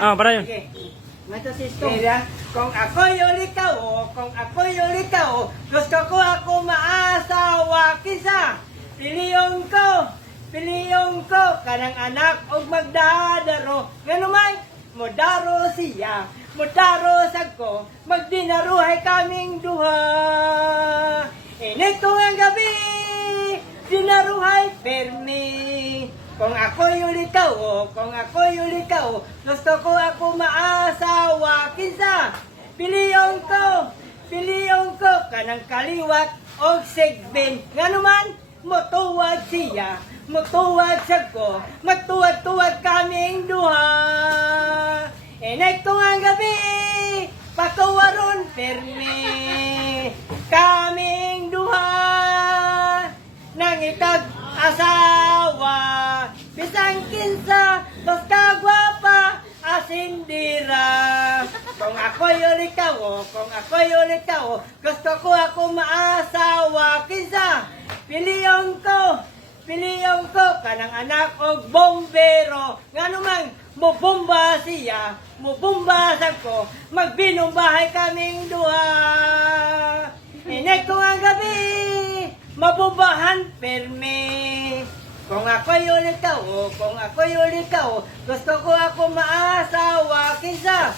Ah, padayon. Sige. Mato system. Kaya, kung ako'y ulikaw, kung ako'y ulikaw, gusto ko ako maasawa kisa. Piliyong ko, piliyong ko, kanang anak og magdadaro. Ganumay, modaro siya, modaro sa ko, magdinaruhay kaming duha. Init ang gabi, dinaruhay permi. Kung ako'y ulikaw, kung ako'y ulikaw, gusto ko ako maasawa kinsa. Piliyong ko, piliyong ko, kanang kaliwat og sigbin. Nga naman, mutuwag siya, mutuwag sa ko, magtuwag-tuwag kaming duha. Inay ko ang gabi, pakawaron permi. Kaming duha, nang itag asawa. Bisang kinsa, basta gwapa, asindira. Kung ako'y ulikaw, kung ako'y ulikaw, gusto ko ako maasawa. Kinsa, piliyong ko, piliyong ko, kanang anak og bombero. Nga naman, mubumba siya, mubumba sa ko, magbinumbahay kaming duha. Inay ko ang gabi, mabubahan permi. Kung ako'y ulikaw, kung ako'y ulikaw, gusto ko ako maasawa kinsa.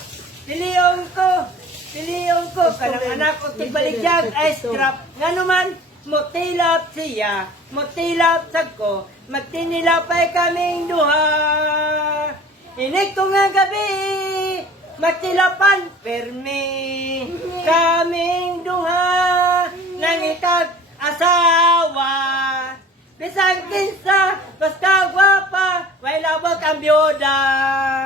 Piliyong ko, piliyong ko, kanang anak ko tibaligyag ay strap. Nga naman, mutilap siya, mutilap sa ko, magtinilapay kaming duha. Inig ko nga gabi, matilapan permi, kaming duha, Bisang kinsa, basta gwapa, way labag ang byoda. Whew. Paway